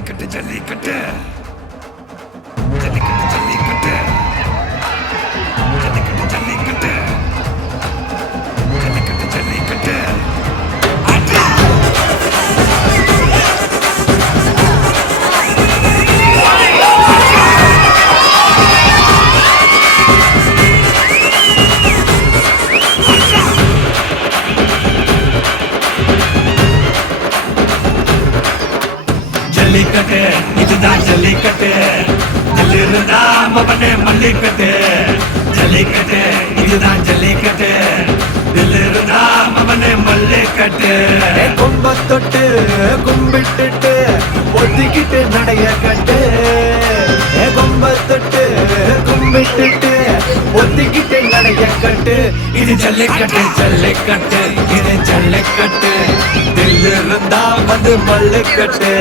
ஜல்லிக்கட்டு ஜல்லிக்கட்டு ஜல்லிக்கட்டு ஜல்லிக்கட்டு ஜல்லிக்கட்டு ஜல்லிக்கட்டு ஜல்லிக்கட்டு ஜல்லிக்கட்டு ஜல்லிக்கட்டு இதுதான் ஜல்லிக்கட்டு ஜல்லிருந்தா மவனே மல்லிக்கட்டு ஜல்லிக்கட்டு இதுதான் ஜல்லிக்கட்டு ஜல்லிருந்தா மவனே மல்லிக்கட்டு கொம்ப தொட்டு கும்பிட்டுட்டு ஒத்திக்கிட்டு நடைய கட்டு கொம்ப தொட்டு கும்பிட்டுட்டு ஒத்திக்கிட்டு நடைய கட்டு இது ஜல்லிக்கட்டு ஜல்லிக்கட்டு இது ஜல்லிக்கட்டு தில்லிருந்தா வந்து மல்லுக்கட்டு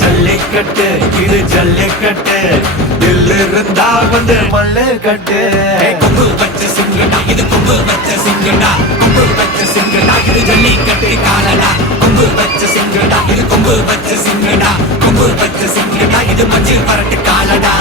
ஜல்லிக்கட்டு இது ஜல்லிக்கட்டு தில்லிருந்தா வந்து மல்லுக்கட்டு கொம்பு வச்ச சிங்கடா இது கொம்பு வச்ச சிங்கடா கொம்பு வச்ச சிங்கடா இது ஜல்லிக்கட்டு காலடா கொம்பு வச்ச சிங்கடா இது கொம்பு வச்ச சிங்கடா கொம்பு வச்ச சிங்கடா இது மஞ்சள் பரட்டு காலடா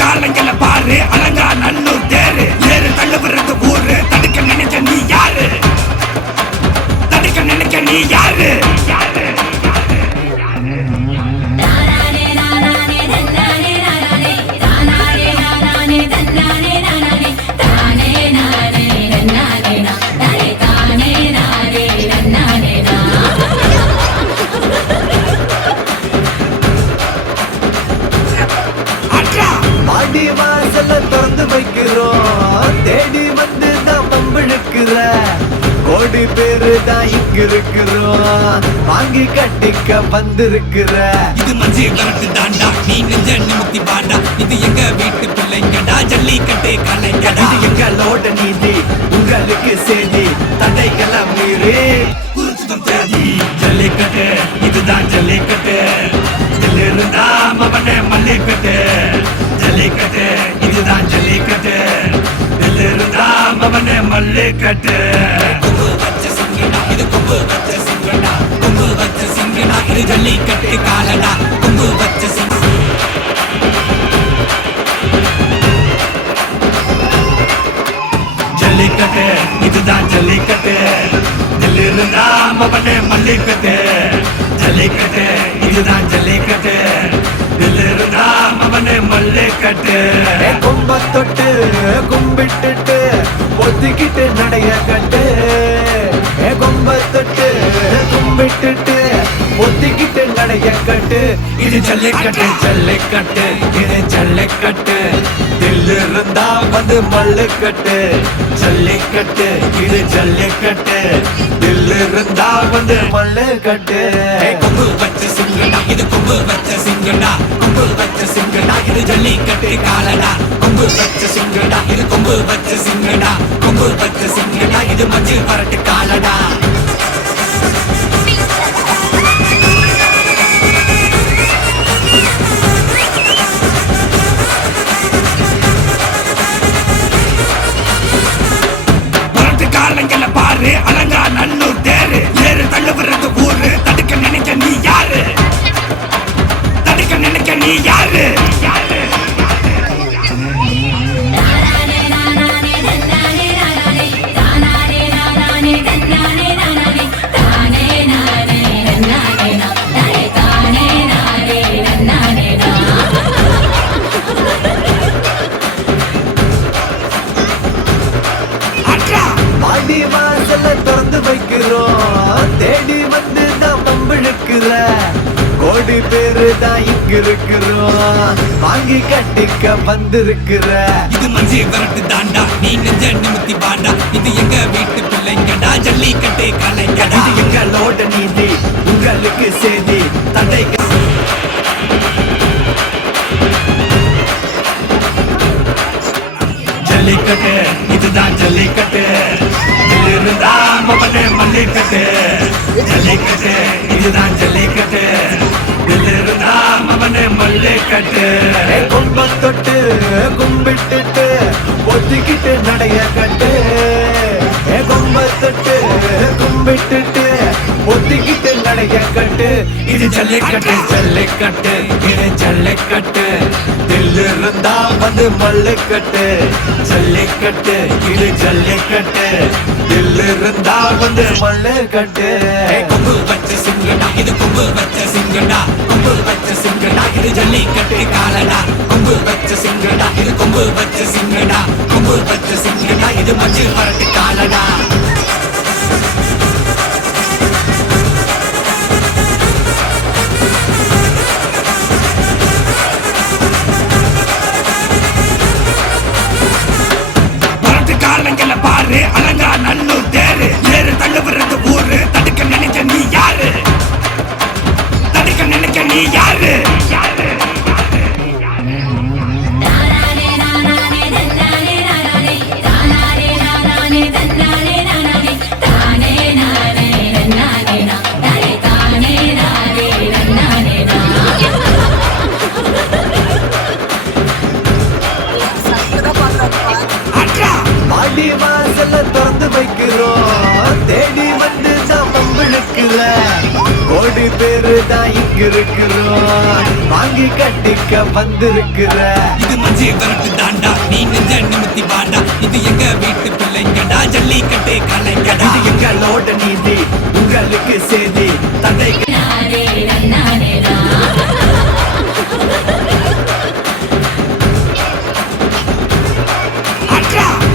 காலங்கள பாரு அலங்கா நல்லூர் தேரு ஏறு தள்ளுபுறது ஊரு தடுக்க நினைக்க நீ யாரு தடுக்க நினைக்க நீ யாரு மாடி வாசல திறந்து வைக்கிறோம் தேடி வந்து தான் பம்பிழுக்கிற கோடி பேரு தான் இங்க இருக்கிறோம் வாங்கி கட்டிக்க வந்திருக்கிற இது மஞ்சி வரட்டு தாண்டா நீ நெஞ்ச நிமித்தி பாண்டா இது எங்க வீட்டு பிள்ளைங்கடா ஜல்லிக்கட்டு கலைஞடா இது எங்களோட நீதி உங்களுக்கு செய்தி தடைகளை மீறி குறிச்சுதான் தேதி ஜல்லிக்கட்டு இதுதான் ஜல்லிக்கட்டு இதிலிருந்தா மவனே மல்லிக்கட்டு ஜல்லிக்கட்டு இதுதான் ஜல்லிக்கட்டு இதிலிருந்தா மவனே மல்லிக்கட்டு கொம்பு வச்ச சிங்கடா இது கொம்பு வச்ச சிங்கடா கொம்பு வச்ச சிங்கடா இது ஜல்லிக்கட்டு காலடா கொம்பு வச்ச சிங்க ஜல்லிக்கட்டு இதுதான் ஜல்லிக்கட்டு இதிலிருந்தா மவனே மல்லிக்கட்டு ஜல்லிக்கட்டு இதுதான் ஜல்லிக்கட்டு இதிலிருந்தா மவனே மல்லிக்கட்டு கொம்ப தொட்டு கும்பிட்டுட்டு ஒத்திக்கிட்டு நடைய கட்டு கொம்ப தொட்டு கும்பிட்டுட்டு ஒத்திக்கிட்டு நடைய கட்டு இது ஜல்லிக்கட்டு ஜல்லிக்கட்டு இது ஜல்லிக்கட்டு தில்லிருந்தா வந்து மல்லுக்கட்டு ஜல்லிக்கட்டு இது ஜல்லிக்கட்டு தில்லிருந்தா வந்து மல்லுக்கட்டு கொம்பு வச்ச சிங்கடா இது கொம்பு வச்ச சிங்கடா கொம்பு வச்ச சிங்கடா இது ஜல்லிக்கட்டு காலடா கொம்பு வச்ச சிங்கடா இது கொம்பு வச்ச சிங்கடா கொம்பு வச்ச சிங்கடா இது மஞ்சள் பரட்டு காலடா காலங்கள பாரு அலங்கா நல்லூர் தேரு ஏறு தள்ளுபுறது ஊரு தடுக்க நினைக்க நீ யாரு தடுக்க நினைக்க நீ யாரு மாடி வாசல திறந்து வைக்கிறோம் தேடி வந்து தான் பம்பிழுக்கிற கோடி பேரு தான் இங்க இருக்கிறோம் வாங்கி கட்டிக்க வந்திருக்கிற இது மஞ்சி வரட்டு தாண்டா நீ நெஞ்ச நிமித்தி பாண்டா இது எங்க வீட்டு பிள்ளைங்கடா ஜல்லிக்கட்டு கலைஞடா இது எங்களோட நீதி உங்களுக்கு செய்தி தடைகள் ஜல்லிக்கட்டு இதுதான் ஜல்லிக்கட்டு இதிலிருந்தா மவனே மல்லிக்கட்டு ஜல்லிக்கட்டு இதுதான் ஜல்லிக்கட்டு இதிலிருந்தா மவனே மல்லிக்கட்டு ஜல்லிக்கட்டு கொம்ப தொட்டு கும்பிட்டுட்டு ஒத்திக்கிட்டு நடைய கட்டு கொம்ப தொட்டு கும்பிட்டுட்டு ஒத்திக்கிட்டு நடைய கட்டு இது ஜல்லிக்கட்டு ஜல்லிக்கட்டு இது ஜல்லிக்கட்டு தில்லு இருந்தா வந்து மல்லுக்கட்டு ஜல்லிக்கட்டு இது ஜல்லிக்கட்டு தில்லு இருந்தா வந்து மல்லுக்கட்டு கொம்பு வச்ச சிங்கடா இது கொம்பு வச்ச சிங்கடா கொம்பு வச்ச சிங்கடா இது ஜல்லிக்கட்டு காலடா கொம்பு வச்ச சிங்கடா இது கொம்பு வச்ச சிங்கடா கொம்பு வச்ச சிங்கடா இது மஞ்சு வரட்டு காலடா காலங்கள பாரு அலங்கா நல்லூர் தேரு ஏறு தள்ளுவது ஊரு தடுக்க நினைக்க நீ யாரு தடுக்க நினைக்க நீ யாரு மாடி வாசல்ல திறந்து வைக்கிறோம் தேடி வந்து தான் பம்பிழுக்கிற கோடி பேரு தான் இங்க இருக்கிறோம் வாங்கி கட்டிக்க வந்திருக்கிற இது மஞ்சு வரட்டு தாண்டா நீ நெஞ்ச நிமித்தி வாடா இது எங்க வீட்டு பிள்ளைங்கடா ஜல்லிக்கட்டு கலைஞடா இது எங்களோட நீதி உங்களுக்கு செய்தி தந்தை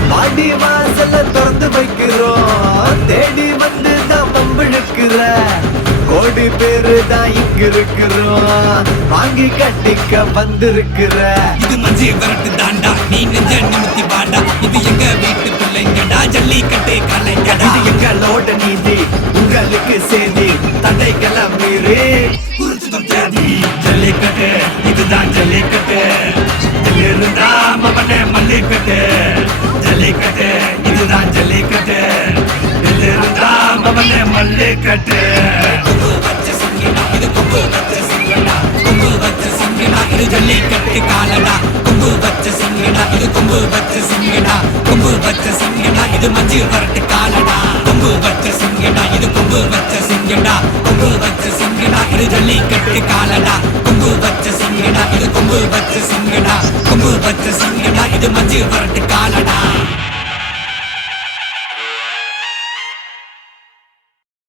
மாடி வாசல்ல திறந்து வைக்கிறோம் தேடி வந்து தான் பம்பிழுக்கிற கோடி பேரு தான் இங்க இருக்கிறோம் வாங்கி கட்டிக்க வந்திருக்கிற இது மஞ்சு வரட்டு தாண்டா நீ நெஞ்ச நிமித்தி வாடா இது எங்க வீட்டு பிள்ளைங்கடா ஜல்லிக்கட்டு கலைஞடா இது எங்களோட நீதி உங்களுக்கு செய்தி தடைகளை மீறி ஜல்லிக்கட்டு இதுதான் ஜல்லிக்கட்டு இருந்தா மவனே மல்லிக்கட்டு ஜல்லிக்கட்டு இதுதான் ஜல்லிக்கட்டு இருந்தா மவனே மல்லிக்கட்டு கொம்பு வச்ச சிங்கடா இது கொம்பு வச்ச சிங்கடா கொம்பு வச்ச சிங்கடா இது ஜல்லிக்கட்டு காலடா கொம்பு வச்ச சிங்கடா இது கொம்பு வச்ச சிங்கடா கொம்பு வச்ச சிங்கடா இது மஞ்சு வரட்டு காலடா கொம்பு வச்ச சிங்கடா இது கொம்பு வச்ச சிங்கடா கொம்பு வச்ச சிங்கடா இது ஜல்லிக்கட்டு காலடா கொம்பு வச்ச சிங்கடா இது கொம்பு வச்ச சிங்கடா கொம்பு வச்ச சிங்கடா இது மஞ்சு வரட்டு